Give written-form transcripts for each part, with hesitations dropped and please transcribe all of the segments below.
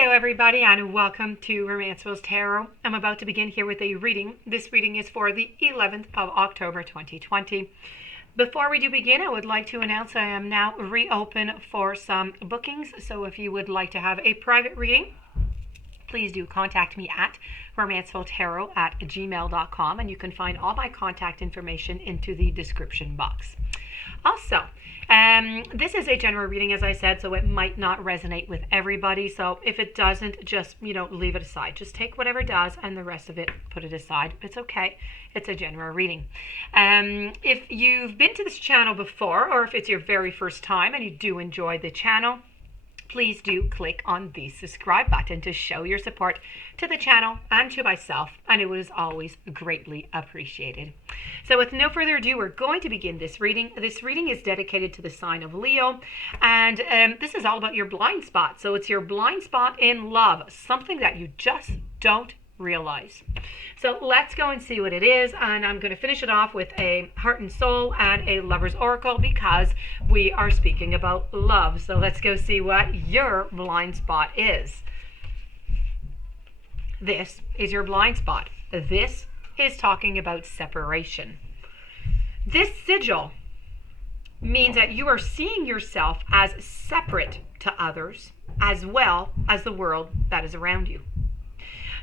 Hello everybody and welcome to Romancefull's Tarot. I'm about to begin here with a reading. This reading is for the 11th of October 2020. Before we do begin, I would like to announce I am now reopen for some bookings. So if you would like to have a private reading, please do contact me at romancefulltarot@gmail.com, and you can find all my contact information into the description box. Also, this is a general reading, as I said, so it might not resonate with everybody. So if it doesn't, just, leave it aside. Just take whatever does and the rest of it, put it aside. It's okay. It's a general reading. If you've been to this channel before, or if it's your very first time and you do enjoy the channel, please do click on the subscribe button to show your support to the channel and to myself, and it was always greatly appreciated. So with no further ado, we're going to begin this reading. This reading is dedicated to the sign of Leo, and this is all about your blind spot. So it's your blind spot in love, something that you just don't realize. So let's go and see what it is, and I'm going to finish it off with a heart and soul and a lover's oracle because we are speaking about love. So let's go see what your blind spot is. This is your blind spot. This is talking about separation. This sigil means that you are seeing yourself as separate to others as well as the world that is around you.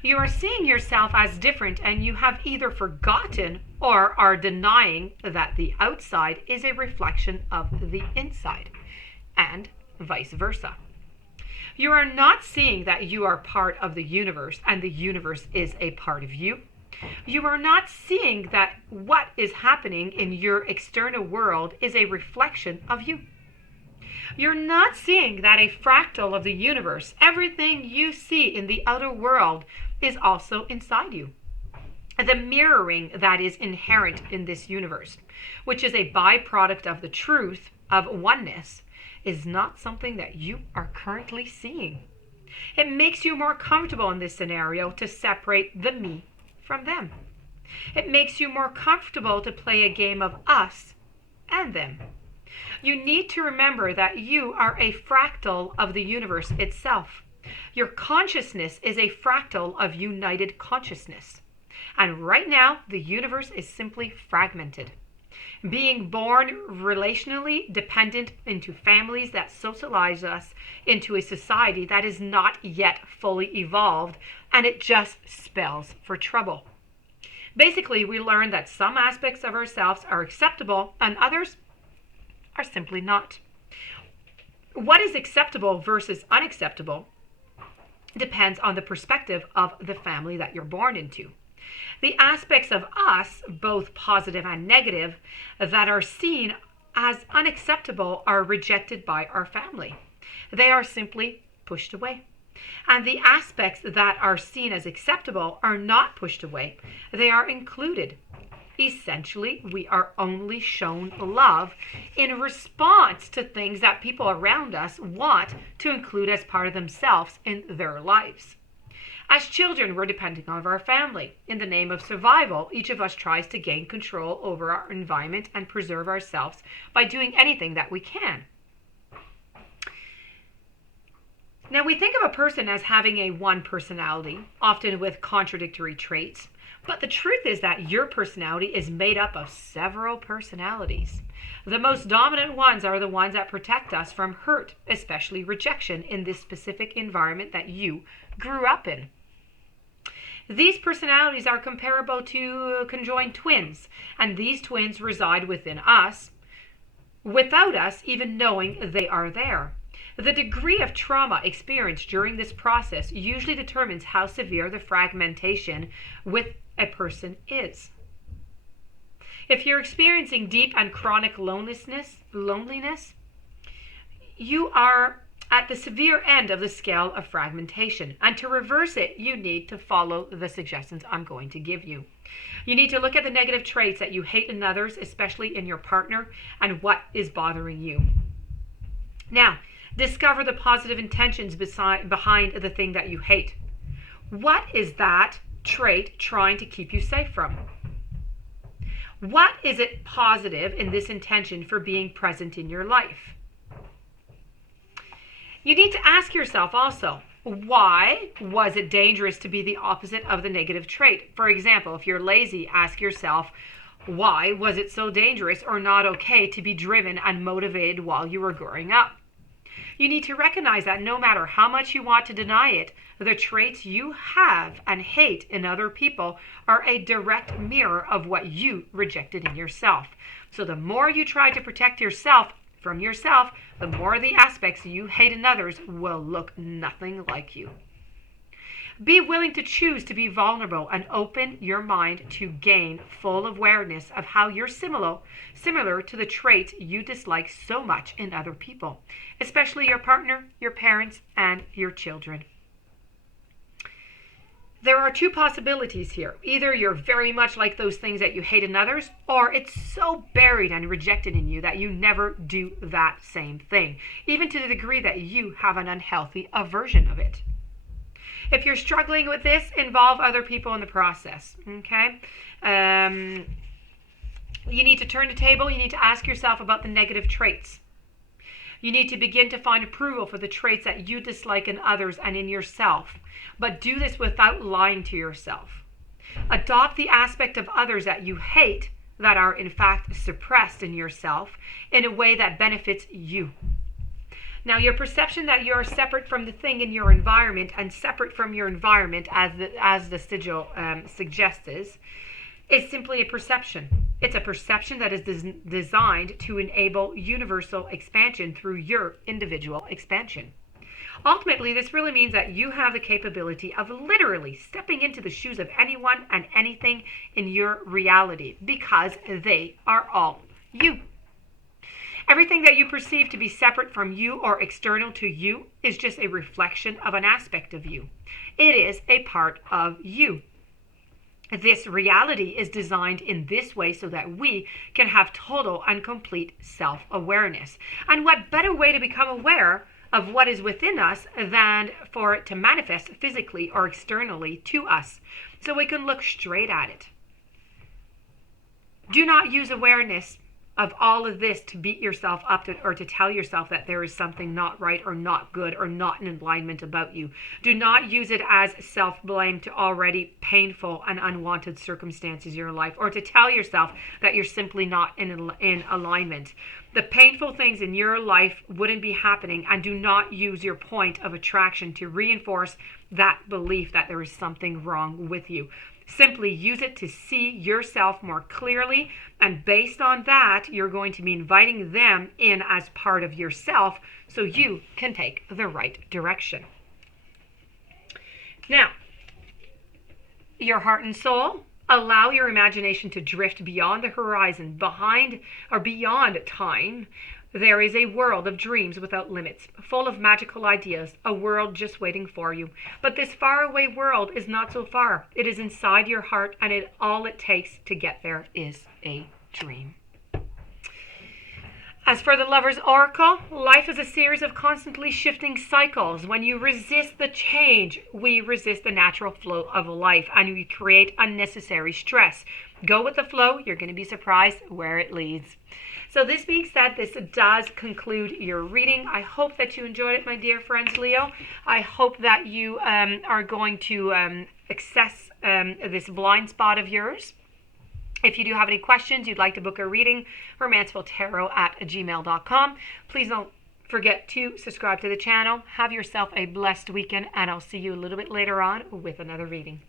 You are seeing yourself as different, and you have either forgotten or are denying that the outside is a reflection of the inside, and vice versa. You are not seeing that you are part of the universe and the universe is a part of you. You are not seeing that what is happening in your external world is a reflection of you. You're not seeing that a fractal of the universe, everything you see in the outer world, is also inside you. The mirroring that is inherent in this universe, which is a byproduct of the truth of oneness, is not something that you are currently seeing. It makes you more comfortable in this scenario to separate the me from them. It makes you more comfortable to play a game of us and them. You need to remember that you are a fractal of the universe itself. Your consciousness is a fractal of united consciousness. And right now, the universe is simply fragmented. Being born relationally dependent into families that socialize us into a society that is not yet fully evolved, and it just spells for trouble. Basically, we learn that some aspects of ourselves are acceptable and others are simply not. What is acceptable versus unacceptable depends on the perspective of the family that you're born into. The aspects of us, both positive and negative, that are seen as unacceptable are rejected by our family. They are simply pushed away. And the aspects that are seen as acceptable are not pushed away. They are included. Essentially, we are only shown love in response to things that people around us want to include as part of themselves in their lives. As children, we're dependent on our family. In the name of survival, each of us tries to gain control over our environment and preserve ourselves by doing anything that we can. Now, we think of a person as having a one personality, often with contradictory traits. But the truth is that your personality is made up of several personalities. The most dominant ones are the ones that protect us from hurt, especially rejection in this specific environment that you grew up in. These personalities are comparable to conjoined twins, and these twins reside within us, without us even knowing they are there. The degree of trauma experienced during this process usually determines how severe the fragmentation with a person is. If you're experiencing deep and chronic loneliness, you are at the severe end of the scale of fragmentation. And to reverse it, you need to follow the suggestions I'm going to give you. You need to look at the negative traits that you hate in others, especially in your partner, and what is bothering you. Now, discover the positive intentions behind the thing that you hate. What is that trait trying to keep you safe from? What is it positive in this intention for being present in your life? You need to ask yourself also, Why was it dangerous to be the opposite of the negative trait? For example, if you're lazy, ask yourself, why was it so dangerous or not okay to be driven and motivated while you were growing up? You need to recognize that no matter how much you want to deny it, the traits you have and hate in other people are a direct mirror of what you rejected in yourself. So the more you try to protect yourself from yourself, the more the aspects you hate in others will look nothing like you. Be willing to choose to be vulnerable and open your mind to gain full awareness of how you're similar to the traits you dislike so much in other people, especially your partner, your parents, and your children. There are two possibilities here. Either you're very much like those things that you hate in others, or it's so buried and rejected in you that you never do that same thing, even to the degree that you have an unhealthy aversion of it. If you're struggling with this, involve other people in the process, okay? You need to turn the table. You need to ask yourself about the negative traits. You need to begin to find approval for the traits that you dislike in others and in yourself. But do this without lying to yourself. Adopt the aspect of others that you hate that are in fact suppressed in yourself in a way that benefits you. Now, your perception that you're separate from the thing in your environment and separate from your environment, as the sigil suggests, is simply a perception. It's a perception that is designed to enable universal expansion through your individual expansion. Ultimately, this really means that you have the capability of literally stepping into the shoes of anyone and anything in your reality because they are all you. Everything that you perceive to be separate from you or external to you is just a reflection of an aspect of you. It is a part of you. This reality is designed in this way so that we can have total and complete self-awareness. And what better way to become aware of what is within us than for it to manifest physically or externally to us, so we can look straight at it. Do not use awareness of all of this to beat yourself up or to tell yourself that there is something not right or not good or not in alignment about you. Do not use it as self-blame to already painful and unwanted circumstances in your life, or to tell yourself that you're simply not in alignment. The painful things in your life wouldn't be happening, and do not use your point of attraction to reinforce that belief that there is something wrong with you. Simply use it to see yourself more clearly, and based on that, you're going to be inviting them in as part of yourself so you can take the right direction. Now, your heart and soul, allow your imagination to drift beyond the horizon, behind or beyond time. There is a world of dreams without limits, full of magical ideas, a world just waiting for you. But this faraway world is not so far. It is inside your heart, and all it takes to get there is a dream. As for the Lover's Oracle, life is a series of constantly shifting cycles. When you resist the change, we resist the natural flow of life, and we create unnecessary stress. Go with the flow. You're going to be surprised where it leads. So this being said, this does conclude your reading. I hope that you enjoyed it, my dear friends, Leo. I hope that you are going to access this blind spot of yours. If you do have any questions, you'd like to book a reading, romancefulltarot@gmail.com. Please don't forget to subscribe to the channel. Have yourself a blessed weekend, and I'll see you a little bit later on with another reading.